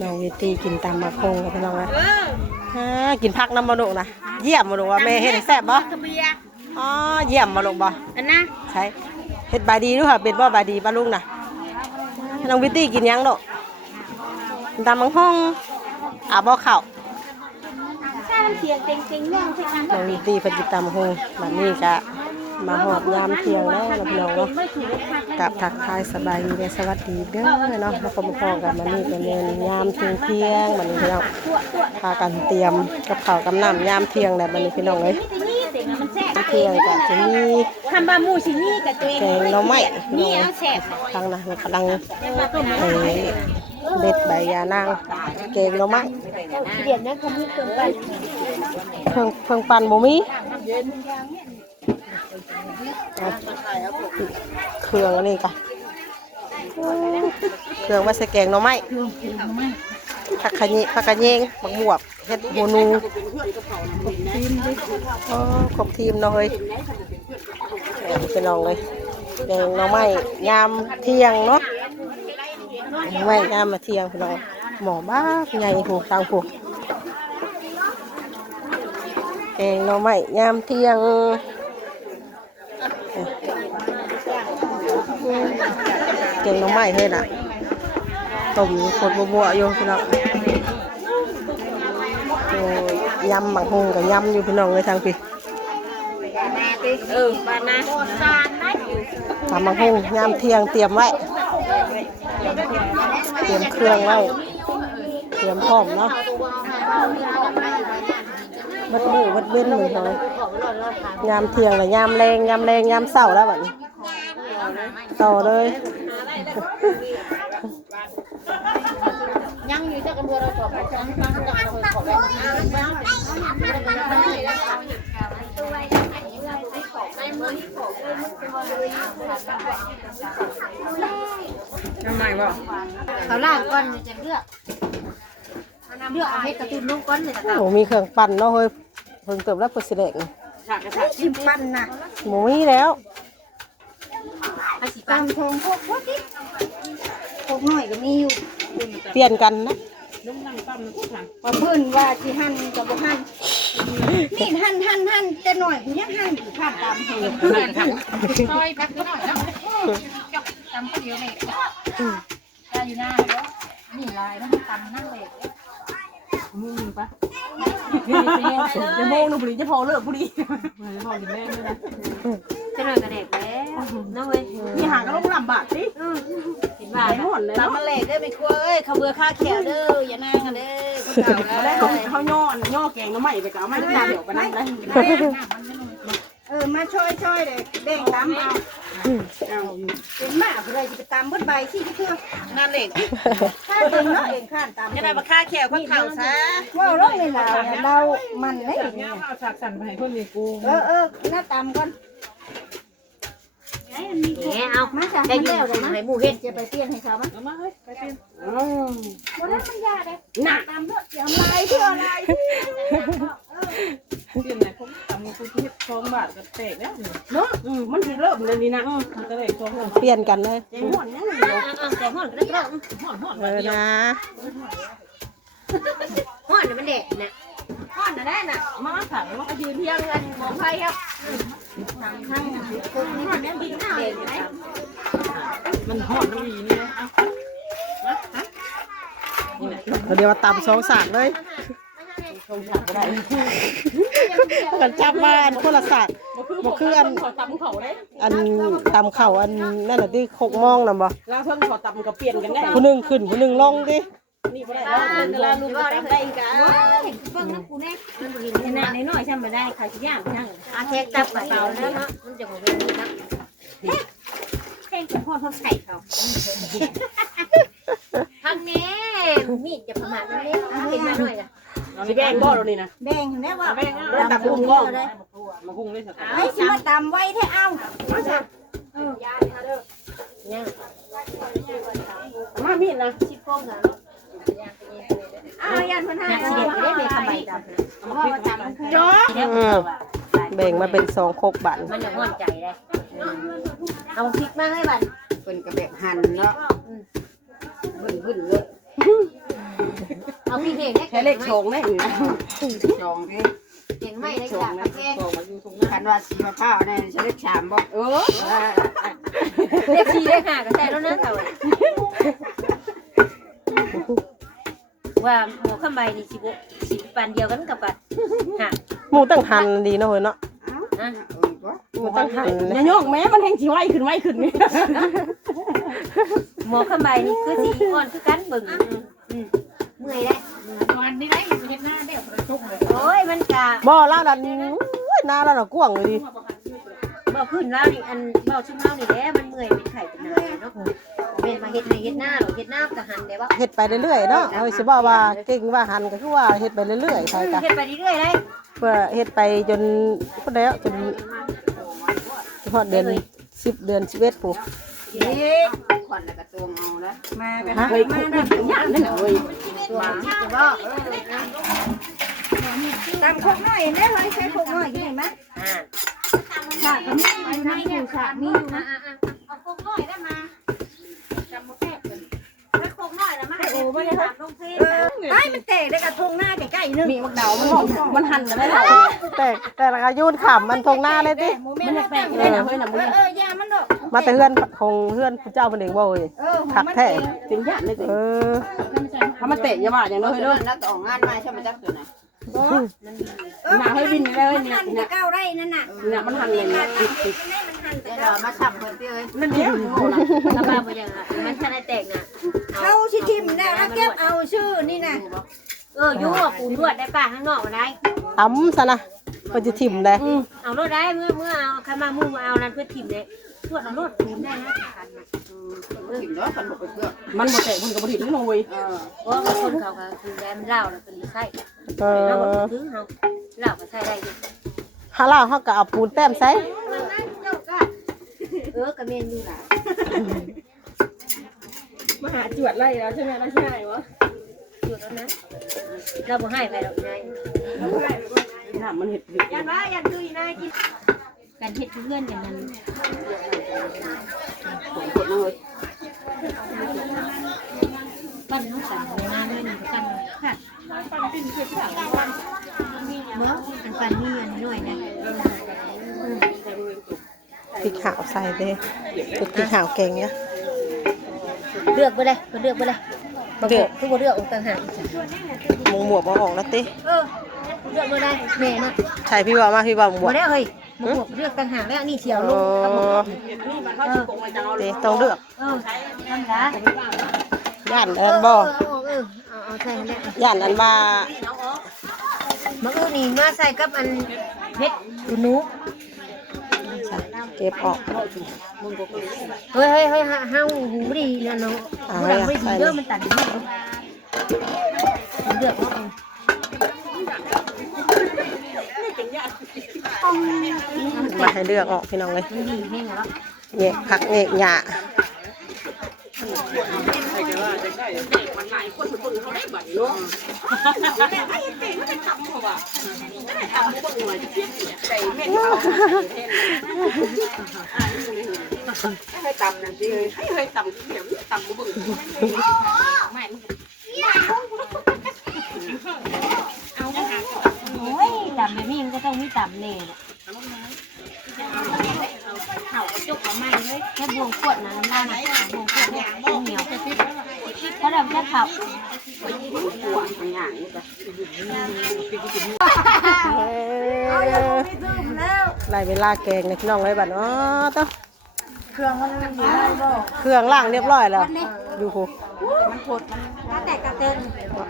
น้องวิตีกินตำมะพงกับพี่น้องนะกินผักน้ำมะลุนะเยี่ยมมะลุว่าแม่เฮ็ดแซ่บบ่อ๋อเยี่ยมมะลุบ่อันนะใช่เฮ็ดบายดีด้วยค่ะเป็นบ่บายดีป้าลุงนะน้องวิตีกินยังดอกตำมะพงบ่ข้าวเสียงเต็งๆเนี่ยใช่ไหมน้องวิตีเพิ่นกินตำมะพงบัดนี้ก็มาหอดยามเที่ยงแล้วพี่น้องเนาะกับทักทายสบายดีและสวัสดีเด้อเนาะมาพบกันมานี่เป็นยามเที่ยงบัดนี้พี่น้องพากันเตรียมกับข้าวกับน้ำยามเที่ยงแล้วบัดนี้พี่น้องเอ้ยเที่ยงก็จะมีทำบะหมี่ชินี่กับตัวเองแกงหน่อไม้นี่เอาแซ่บทางนั้นกำลังเด็ดใบยานางแกงหน่อไม้เดี๋ยวนะคำนี้เกินไปเครื่องปั่นบ่มีเครื่องนี่กะเครื่องว่าใส่แกงหน่อไม้ผักกะเยงบักบวบเฮ็ดโมนูครบทีมเนาะเฮ้ยเป็นลองเลยแกงหน่อไม้ยามเที่ยงเนาะไม่ยามมาเที่ยงพี่น้องหมอบ้าใหญ่หูทางผูกแกงหน่อไม้ยามเที่ยงแกงหน่อไม้เฮ้ยน่ะต้มขดบัวอยู่พี่น้องยำหมักฮงกับยำอยู่พี่น้องเลยทางพี่บานาทำหมักฮงยำเที่ยงเตรียมไว้เตรียมเครื่องไว้เตรียมพร้อมเนาะวัดมือวัดเว้นเลยน้อยยำเที่ยงเลยยำแรงยำเศร้าแล้วแบบนี้ต่อเลยยังอยู่เจ้ากระบวนเราขอไปจังจังจังขอไปทำไมวะเขาล่างก้อนจะเลือกเอาให้กระตุ้นลูกก้อนเลยนะโอ้มีเครื่องปั่นเนาะเฮ้ยเพิ่งเติมแล้วเปิดสิเล็กชิมปั้นนะหมูนี่แล้วตามทงพวกที่พวกหน่อยก็มีอยู่เปลี่ยนกันนะว่าเพื่อนว่าที่หั่นกับบ่หั่นนี่หั่นแต่หน่อยคุณยังหั่นอยู่ข้ามตามเหตุซอยพักหน่อยแล้วจบตำคนเดียวเลยได้อยู่หน้าแล้วนี่ลายแล้วตำนั่งเลยมึงปะจะโมงนูบุรีจะพอเลิกบุรีจะพอกินแม่เลยนะจะหน่อยกระเด็กแล้วน้องเว้ยมีหางก็ต้องลำบากสิเห็นว่าตำมะเล็ดได้ไหมคุยเขาเบื่อข้าเขียวเด้ออย่านั่งกันเด้อได้เขาย่อแกงน้ำใหม่ไปกับไม่ได้เดี๋ยวกันนั่งได้มาช่วยเลยแบ่งตำเอาเป็นมากเลยจะไปตำบดใบสิเพื่อนั่นเองข้าเองเนาะเองข้านตำจะได้มาฆ่าแขวข้าวเข่าซะว่าเราเลยเรามันเลยเอาสักสั่นไปให้คนมีกูหน้าตำก่อนเอามาจ้ะได้แล้วเลยนะให้หมูเห็ดจะไปเตี้ยนให้เขามั้ยเอามาเฮ้ยไปเตี้ยนบ่ได้มันยาเลยหนักตำเพื่อเสียลายเพื่ออะไรเปลี่ยนไหนผมทำกูที่2 บาทกับเตะแล้วเนาะมันถึงเริ่มเลยนี่นะมันก็เลย2เปลี่ยนกันเลยแกงห่อนยังแกงห่อนก็ได้ห่อนนะห่อนมันเด็กเนี่ยห่อนได้น่ะมาถังมันก็ยืนเที่ยงกันหมอไฟครับทั้งคนนี้มันบินเด็กไหมมันห่อนมันมีนี่นะเดี๋ยวมาตำ2 สากเลยกันจับมาคนละศาสตร์บ่คืออันตำเข่าเลยอันตำเข่าอันนั่นน่ะที่6 โมงน่ะบ่แล้วเพิ่นขอตำก็เปลี่ยนกันได้ผู้นึงขึ้นผู้นึงลงดินี่บ่ได้แล้วลูกก็ได้กันเบิ่งนะกูแน่มันบ่กินในน้อยๆช่ำบ่ได้ขายสิย่างจังอาแทกตับกระเป๋าแล้วเนาะมันจะบ่เป็นนี่นะแทงกับพ่อใส่เขาทางนี้มีดจะประมาณนั้นเด้เห็นมาหน่อยจ้ะสิแบ่งบ่เรานี่นะแบ่งแน่ว่าตำกุ้งบ่มากุ้งเลยสักไอ้สิมาตำไว้แท้เอาเนี่ยมามีดนะชิโป้งนะยันพันห้าสิเด็ดได้เป็นทำไมจ๊อกแบ่งมาเป็น2 โคกบั่นมันจะห่อนใจได้เอาพริกมาให้บั่นเป็นกระเบะหั่นเนาะบึ้นเลย เอาพี่เด็ก ใช้เลขชงได้อีกนะชงดิ เก่งไม่ได้ ช จาง ก นะ ประเทศ ชงมาอยู่ตรงนั้นคันว่าสีมะพร้าวเนี่ยใช้เลข3บ่เลข4เลข5ก็ใช่แล้วนะเท่าว่าหมูข้าวใบนี่สิปันเดียวกันกับกันฮะ หมูตั้งหันดีเนาะเฮ้ยเนาะหมูตั้งหัน อย่าโยกแม้มันแห้งสิไว้ขึ้นนี่ หมูข้าวใบนี่คือสีอ่อนคือกันเบิ่งเมื่อยได้วันนี้ได้เฮ็ดหน้าได้ทุกเลยโอ้ยมันกะ บ่ล่าดันหน้าเรากว้างเลยดิ บ่ขึ้นแล้วนี่อันบ่ชุ่มเล่านี่แหละมันเมื่อยเป็นไข้เป็นอะไรเนาะเป็นมาเฮ็ดให้เฮ็ดหน้าหรอเฮ็ดหน้าก็หันได้บ่ เฮ็ดไปเรื่อยๆเนาะเอาสิบ่ว่าเก่งว่าหันก็คือว่าเฮ็ดไปเรื่อยๆใช่จ้ะ เฮ็ดไปเรื่อยๆได้ เพื่อเฮ็ดไปจนพุ่นแล้วจนฮอดเดือน10เดือน11ปุ๊บ เอ๊ะขวัญแล้วก็ตวงเอาละมากันเฮ้ยมาได้ย่านนั่นเฮ้ย ตัวนี้ก็บ่ตามคกน้อยได้เลยใช้คกน้อยอยู่ไหมฉากก็มีอยู่ในอยู่ฉากมีอยู่นะเอาคกน้อยได้มาจำบ่แก้เพิ่นถ้าคกน้อยแล้วมาโอ้บ่ได้ครับลงเพลไอ้มันแตกได้กระทงหน้าใกล้ๆนึง มีมักดาวมันหั่นกันได้หรอ แต่ละก็ยุ่นขำมันทงหน้าเลยติ มันแตกได้นะเฮ้ยน่ะมึง ยามันดอก มาแต่เฮือนของเฮือนผู้เจ้าเพิ่นเองบ่เอ้ยขักแท้ เป็นย่านได้สิ เออ ถ้ามันเตะอย่าว่าอย่างนั้นเฮ้ยเด้อ นักออกงานมาใช่ไหมจักตัวน่ะ มาให้บินได้เลย หันจะก้าวไร่นั่นน่ะ เนี่ยมันหั่นเลยเนี่ยติด เดี๋ยวเรามาสับเพิ่นติเอ้ย นั่นเดียว ถ้าบ้าบ่ยังอ่ะมันถ้าได้แตกน่ะเขาสิทิมแล้วแล้วเก็บเอาชื่อนี่น่ะอยู่ปูนวดได้ป่ะข้างนอกได้ ตำซะนะเพิ่นจะถิ่มเลย เอารถได้เมื่อเอาใครมามุ่งมาเอานั่นเพื่อทิมเลยตรวจเอารถปูนได้นะคันน่ะ ถิ่มเนาะคันบ่ไปเพื่อ มันบ่เตะมันก็บ่ถิ่นน้อย เพราะว่าคนเขาก็คือแรมเหล้าแล้วเป็นไส้ เอ เราก็ อ ถือเขาเหล้าก็ใช้ได้อยู่ หาล่าเฮาก็เอาปูนแต้มใส่ กระเมียนอยู่ล่ะ มาหาจวดไล่แล้วใช่ไหมแล้วใช่วะ อยู่แล้วนะเราบ่ให้ไปหรอกนาย น้ำมันเห็ด ยันว่ายันคือนายกินการเฮ็ดเพื่อนอย่างนั้น ของคนเลย ปั้นน้องกันในงานด้วยนี่กันค่ะเมื่ออันปั้นนี่อันน้อยนะ พริกขาวใส่เด้พริกขาวแกงเนี่ย เลือกบ่ได้เลือกบ่ได้คือบ่เลือกองค์ต่างหาก หมูหมวกมาออกแล้วติ เลือกบ่ได้แม่น่ะ ใช่พี่ว่ามาพี่ว่าหมว บ่ ก ได้เฮ้ยหมวกเลือกต่างหากแล้วนี่เที่ยว โอ้ ลูกกับหมวก ติต้องเลือก ธรรมดา ย่านอันบ่ เอาใส่นั่นแหละ ย่านอันว่า มะอื้อนี่มาใส่กับอันเฮ็ดอุนุ เก็บออก เฮ้ยห้าวหูดีนะเนาะหูดังไม่ดีเด้อมันตัดดีมันเลือกเอา มาให้เลือกออกพี่น้องเลย มันดีแห้งแล้ว แงะผักแงะหญ้า ให้ตำนั่นสิให้ตำเสียมตำบ่บึ้ง โอ้ยต่ำแบบนี้มันก็ต้องมีต่ำแน่เข่ากระจุกเอาไม้เลยแค่บวงขวดนะน้ำลายนะบวงขวดเนี่ยเหนียวถ้าดำแค่เข่า หัวทางอย่างนี้ก็ ได้เวลาแกงเลยพี่น้องเลยบัดอ๋อต้อง เครื่องมันดีได้บ่ เครื่องล่างเรียบร้อยแล้วดูโห มันผดมันถ้าแตกกระเติน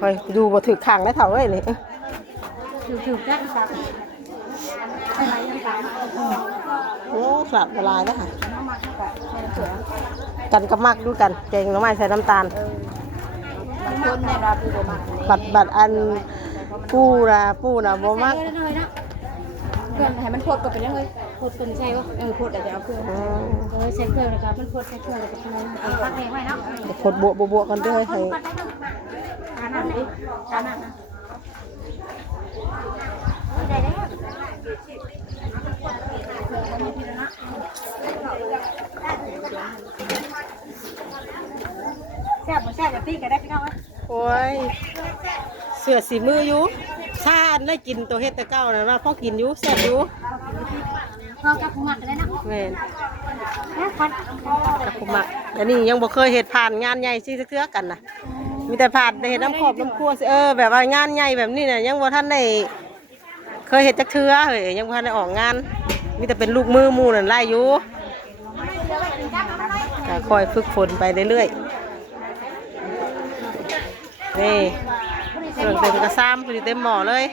เฮ้ยดูบ่ถึกข้างได้เท่าเอ้ยนี่ ถือกันครับ โอ้สลับละลายแล้วค่ะกันกับมักดูกันแกงหน่อไม้ใส่น้ำตาล บางคนเนี่ยเราคือบ่มัก บัดอันปูนะบ่มัก เพื่อนให้มันผดก็เป็นยังไงผดเป็นใช่ป่ะผดอาจจะเอาเครื่องใช้เครื่องนะครับมันผดใช้เครื่องแล้วก็ทำเอาปัดแห้งไว้เนาะ ผดบวกันเด้อให้ การนั่นดิการนั่นได้แล้วแซ่บบ่แซ่บอย่าตีกันได้พี่น้องเอ้ย โอ้ โอ้ยเสือสีมืออยู่ชาติได้กินตัวเฮ็ดแต่เก้านะว่าพ่อกินอยู่แซ่บอยู่ พอกับหมักเลยนะ แม่น แล้วฟัน กับผมอ่ะแต่นี่ยังบ่เคยเฮ็ดผ่านงานใหญ่ซี่เทื่อกันนะมีแต่ผ่านได้เฮ็ดน้ำขอบน้ำครัวสิแบบว่างานใหญ่แบบนี้น่ะยังบ่ทันได้เคยเฮ็ดจักเทื่อเฮ้ยยังบ่ทันได้ออกงานมีแต่เป็นลูกมือหมู่นั่นไล่อยู่ก็คอยฝึกฝนไปเรื่อยๆนี่เครื่องเต็มกระซ้ำพอดีเต็มหม้อเลย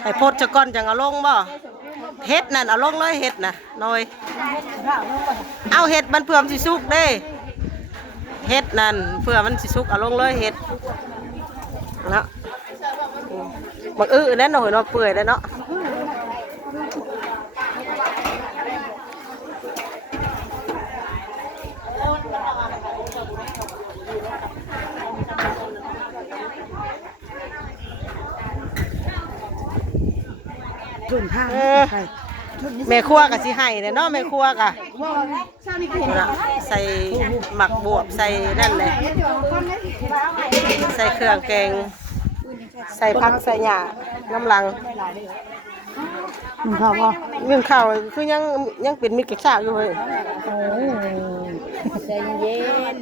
ไข่พดจะก้อนจังเอาลงบ่เฮ็ดนั่นเอาลงเลยเฮ็ดน่ะน้อยเอาเฮ็ดมันเพื่อมสิสุกเด้เฮ็ดนั่นเพื่อมันสิสุกเอาลงเลยเฮ็ดเนาะบักนั่นหน่อยเนาะเปื่อยแล้วเนาะแม่ครัวกับสิไห้เนาะแม่ครัวกะใส่หมักบวบใส่นั่นเลยใส่เครื่องแกงใส่ผักใส่หญ้าน้ำลังข้าวบ่นึ่งข้าวคือยังเป็นมิตรกับชาวอยู่เลยใจเย็น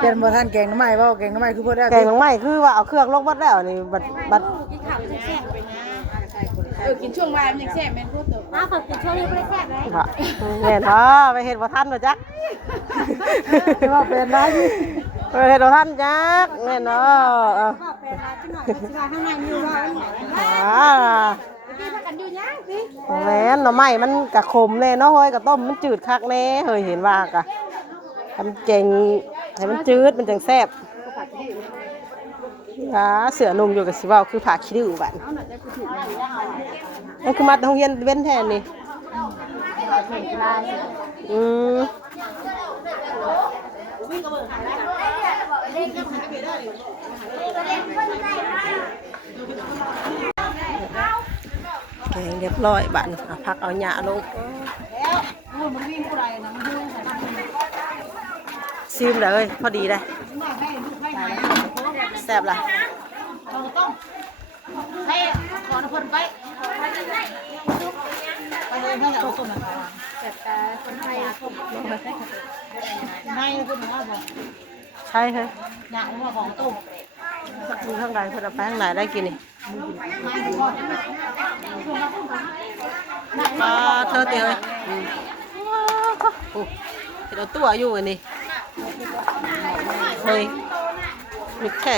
เป็นบ่ทันแกงน้ำไม้บ่แกงน้ำไม้คือบ่ได้ แกงน้ำไม้คือว่าเอาเครื่องลงบัดแล้วนี่บัด กินช่วงบ่ายมันยังแซ่บแม่นพูดตัว น้าขอบคุณช่วงนี้ไม่ได้แซ่บเลย ค่ะแม่นไปเห็นบ่ทันบ่จัก ว่าเป็นได้ที่ ไปเห็นบ่ทันจักแม่นเนาะ ก็เป็นอะไรที่หน่อยที่ว่าข้างในอยู่ว่า ที่พักกันอยู่ยังสิ แม่นหน่อไม้มันกะขมแน่เนาะเฮ้ยกะต้มมันจืดคักแน่เฮ้ยเห็นว่ากะทำเก่งให้มันจืดมันจังแซ่บเสือนุ่มอยู่กับสิเว้าคือผาขี้ดื้อบัดมันคือมาโรงเรียนเว้นแทนนี่อืมแกงเรียบร้อยบัดพักเอาหญ้าลงซิมเลยพอดีเลยแซ่บละให้ขอคนไปเลยให้เราต้มแต่คนไทยไม่คุณว่าบอก ใช่เฮ้ย หนักว่าของต้ม มีข้างในเพื่อนเอาไปข้างในได้กินนี่เธอเตี๋ยวเลยเห็นเอาตัวอยู่อันนี้เฮ้ยมิดแค่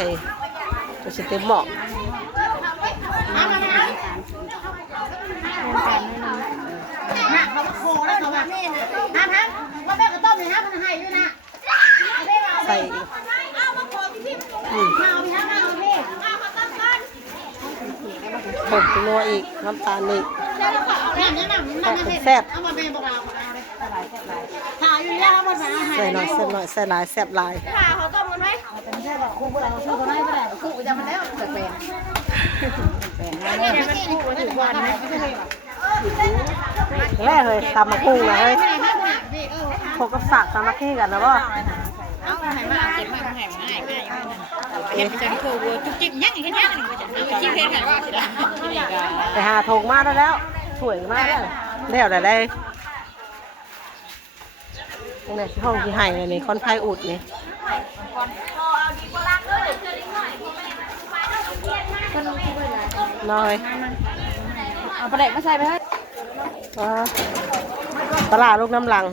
จะเต็มหม้อใส่ผมนัวอีกน้ำตาลอีกแซ่บใส่หน่อยใส่หน่อยใส่หลายแซ่บหลายแรกเลยตำมะกุ้งเลยพวกก็ฝากตำมะขี้กันนะบ่เอาให้มาเก็บมาให้มาให้เฮ็ดจังโควัวจุกจิกยังอีกแค่นี้คิดเฮ็ดให้ว่าสิได้นี่ก็ ไปหาทงมาแล้วสวยมากแล้วได้นี่ห้องที่ให้เลยนี่คอนไฟอุดนี่น้อย เอาปลาแดกมาใส่ไปให้ ปลาลูกน้ำลัง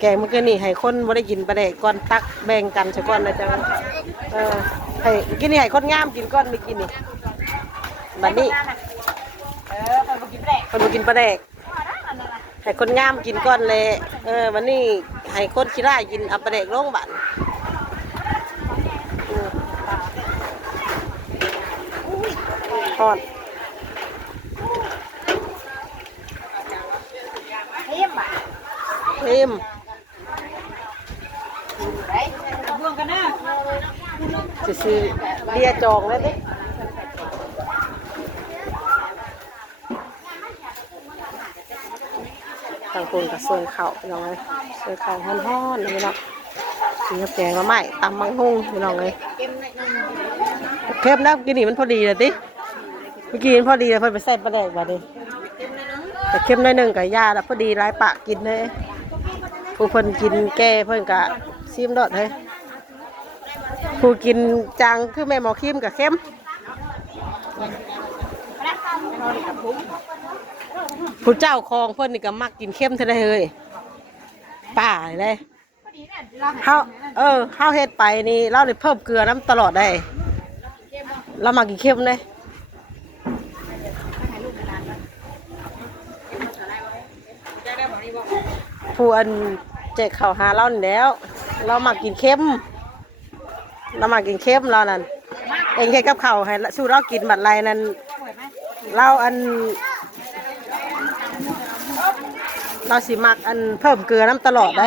แกงเมื่อกี้นี่ให้คนบ่ได้กินปลาแดกก่อนตักแบ่งกันซะก่อนนะจังให้เมื่อกี้นี่ให้คนงามกินก่อนไม่กินนี่บัดนี้คนบ่กินปลาแดกให้คนงามกินก่อนเลยวันนี้ให้คนขี้ร้ายกินเอาปลาแดกลงบัดทอดเค็มซื้อเบียร์จองแล้วดิต่างคนกับส่วนเข่าน้องเลยส่วนเข่าฮ้อนๆนี่เนาะ กินกับแกงละไม้ตำมังหุงพี่น้องเลยเข้มนะกินนี่มันพอดีเลยติเมื่อกี้มันพอดีเลยเพิ่นไปใส่ปลาแดกมาดิแต่เข้มหน่อยหนึงกับยาแล้วพอดีหลายปะกินเลยผู้เพิ่นกินแก่เพิ่นกะซิมดอดเลยผู้กินจังคือแม่หมอคิมกับเข้มผู้เจ้าคองเพิ่นนี่ก็มักกินเข้มเท่าไรเฮ้ยป่าเลยเฮาเฮาเฮ็ดไปนี่เราได้เพิ่มเกลือน้ำตลอดได้เรามักกินเข้มเลยผู้อันแจกข้าวหาเรานี่แล้วเรามักกินเข้มเรามักกินเข้มเรานั่นเองแค่กับข้าวให้สู้เรากินบัดไรนั่นเราอันเราสิมักอันเพิ่มเกลือน้ำตลอดได้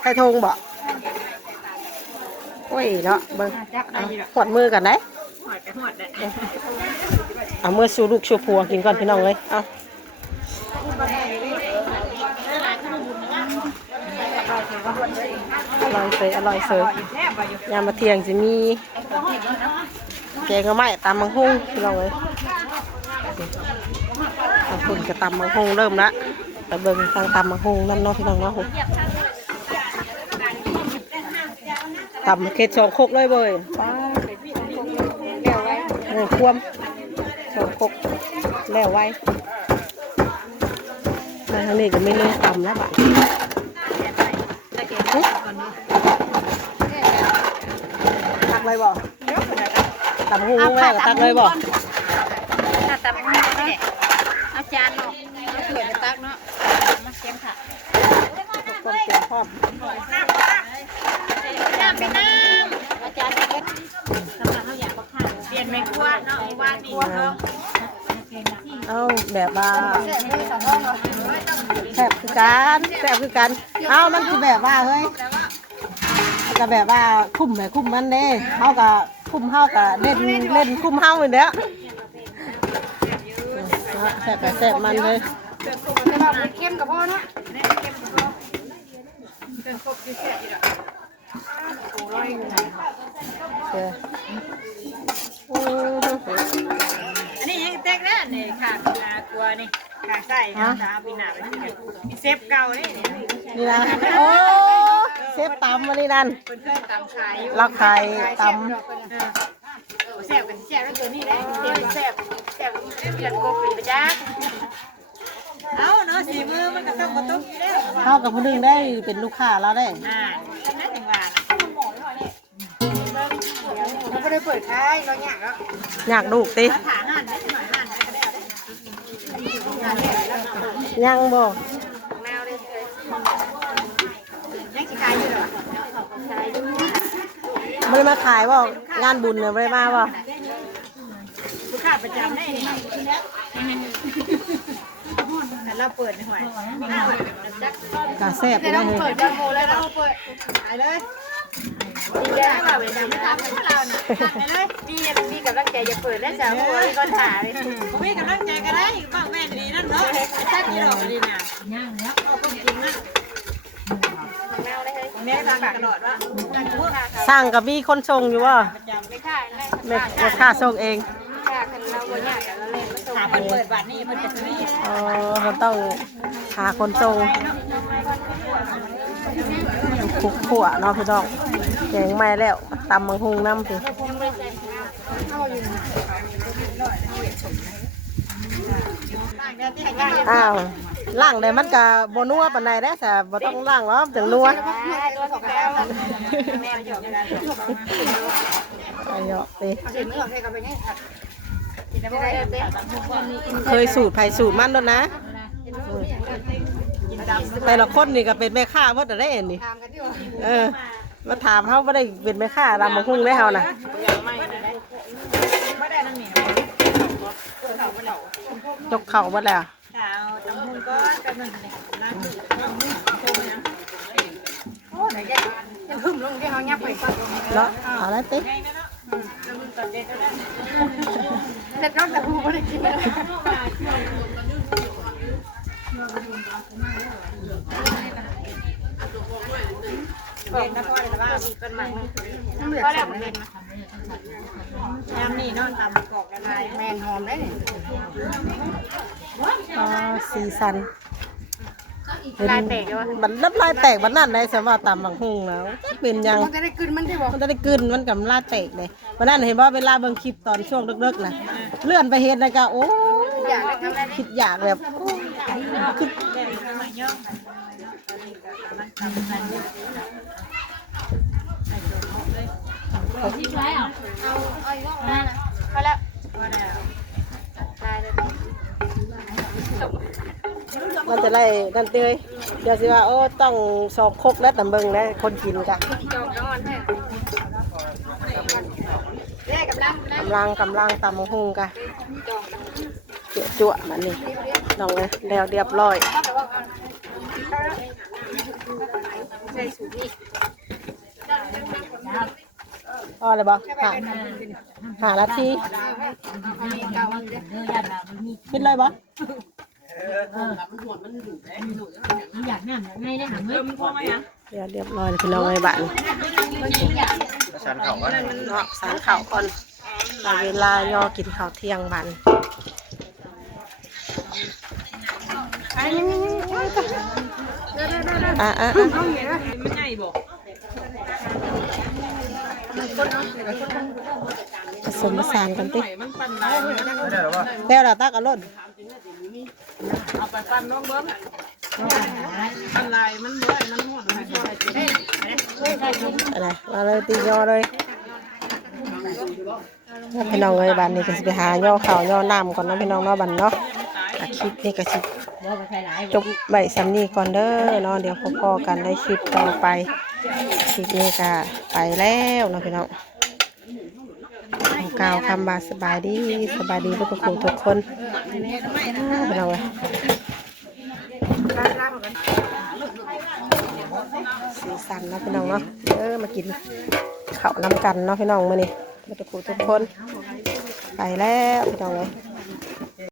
ใส่ทงบ่โอ้ยเนาะเบิ่งหวดมือกันได้เอามือสู่ลูกสู่ผัวกินก่อนพี่น้องเลยเอาอร่อยเสยยามมาเที่ยงจะมีแกงกระไม้ตำมังหุงพี่น้องเลยขอบคุณกระตำมังหุงเริ่มละไปเบิ่งทางตำมังหุงนั่นเนาะพี่น้องเนาะตำเค็ด2 คกเลยเว้ยควม2 คกแล้วไว้มาทางนี้ก็ไม่เลือกตำแล้วบ่ตักเลยบ่ตำหุงแม่ก็ตักเลยบ่ตำอาจารย์เนาะเผื่อจะตักเนาะมาเค็มค่ะ ต้มเกี๊ยวพร้อม น้ำไปน้ำอาจารย์ก็สำหรับเขาอยากประคันเปลี่ยนแมงคั่วเนาะวานนี่เนาะ เอาแบบว่าแซ่บคือกันเอามันคือแบบว่าเฮ้ยก็แบบว่าคุ้มแบบคุ้มมันเด้เขาก็คุ้มเฮาก็เล่นคุ้มเฮาอยู่เด้อแซ่บแซ่บมันเลยเข้มกับพ่อเนาะ อันนี้ยังเต็กแล้วนี่ค่ะตัวนี่ค่ะใส่น้ำตาปีหน้าไปที่มีเซฟเก่านี่ นี่นะโอ้เซฟตำมานี่นั่น เพื่อนตำขายอยู่ เราขายตำ แซ่บกันแซ่บแล้วตัวนี้ได้แซ่บเดือดกบปีประจักษ์เอาเนาะสีมือมันก็ต้องกระตุ้นแล้ว เข้ากับผู้นึงได้เป็นลูกค้าเราได้ นั่นถึงว่า เราไม่ได้เปิดท้ายเราอยากแล้ว อยากดูกติ ถาหั่นได้หน่อยหั่นได้ก็ได้ ยังบ่ แนวเลยยังสิขายอยู่หรอขายอยู่ ไม่ได้มาขายบ่งานบุญเนี่ยไม่ได้มาบ่ ลูกค้าประจำได้นี่เราเปิดหน่อย กาแซ่บไป เรา เลย เปิดดังโมแล้วเราเปิดขายเลยดีแล้วเราไปทำทำเราเนี่ยไปเลยมีกำลังใจจะเปิดแล้วจ้าหัวก็ถ่าย มีกำลังใจก็ได้บ้างแม่ดีนั่นเนาะถ้ามีดอกก็ดีนะเอาคนจริงนะแม่ทำตลอดว่า สั่งกับมีคนส่งอยู่บ่ ไม่ค่ายเลย แม่ค่าส่งเอง ค่าคันเราบ่ยากแต่เราเล่นมาส่ง ถามเปิดบัตรนี่มันจะซื้อ อ๋อมันต้องหาคนส่งคุกขั่วเนาะพี่น้องแกงไม่แล้วตำมังหุงน้ำสิอ้าวล่างได้มันก็บ่นัวปานใดได้แต่บ่ต้องล่างหรอกถึงนัวอายุติเคยสูตรไผสูตรมันด้วยนะแต่ละคนนี่ก็เป็นแม่ค้าหมดได้นี่มาถามเขาไม่ได้เป็นแม่ค้ารำมังคุงได้เขานะจกเข่าหมดแล้ว ตำหุ่นก็กำลังร้านจะพึ่มลงที่เขายับไปก่อน เนาะเอาแล้วติ๊ก เด็ดน้องแต่หูไม่ได้กินเลย เล่นนะพ่อเลยว่ามีเป็นใหม่พ่อแล้วเล่นนะยามนี่นอนตามกอกอะไรแมงหอมได้เนี่ย อ๋อสีสัน ลายแตกเลยวะ มันน้ำลายแตกมันนั่นเลยสำหรับตำบักหุ่งแล้วเป็นยัง มันจะได้กลืนมันได้บ่ มันจะได้กลืนมันกับน้ำลายแตกเลยวันนั้นเห็นว่าเวลาเบิ่งคลิปตอนช่วงเลิกๆนะเลื่อนไปเห็นนะกะโอ้ อยากได้ทำอะไร คิดอยากแบบโอ้คือ เอาอีกแล้วพอแล้วพอแล้วตายเลย มันจะไล่นั่นเตยเดี๋ยวสิว่าโอ้ต้องสอบครกแล้วแต่เบิ่งนะคนกินกะ จบแล้วมันให้แรกกับล้าง กำลังตำบักหุ่งกะจั่วมันนี่ลองเลยแล้วเรียบร้อย ใส่สูตรนี่ พอเลยบ่หานาทีคิดเลยบ่เดี๋ยวเรียบร้อยเลยพี่น้องไอ้บ้าน ฉันเขาว่า เนาะสารข่าวก่อนเวลาย่อกินข้าวเที่ยงบันผสมผสานกันติแล้วเราตักเอาล้น เอาไปปั้นน้องเบิ้งปั้นลายมันเมื่อยมันห่วงมันห่วง อะไรมาเลยตีย่อเลยพี่น้องเลยบันนี้ก็สิไปหาย่อข่าวย่อน้ำก่อนเนาะพี่น้องเนาะบันเนาะคลิปนี้ก็สิจบใบสำนีก่อนเด้อเนาะเดี๋ยวพอๆกันได้คลิปต่อไปคลิปนี้ก็ไปแล้วเนาะพี่น้องกล่าวคำบาสบายดีทุกคนทุกคนพี่น้องเลยสีสันเนาะพี่น้องเนาะมากินข้าวน้ำกันเนาะพี่น้องมื้อนี้ทุกคนไปแล้วพี่น้องเลย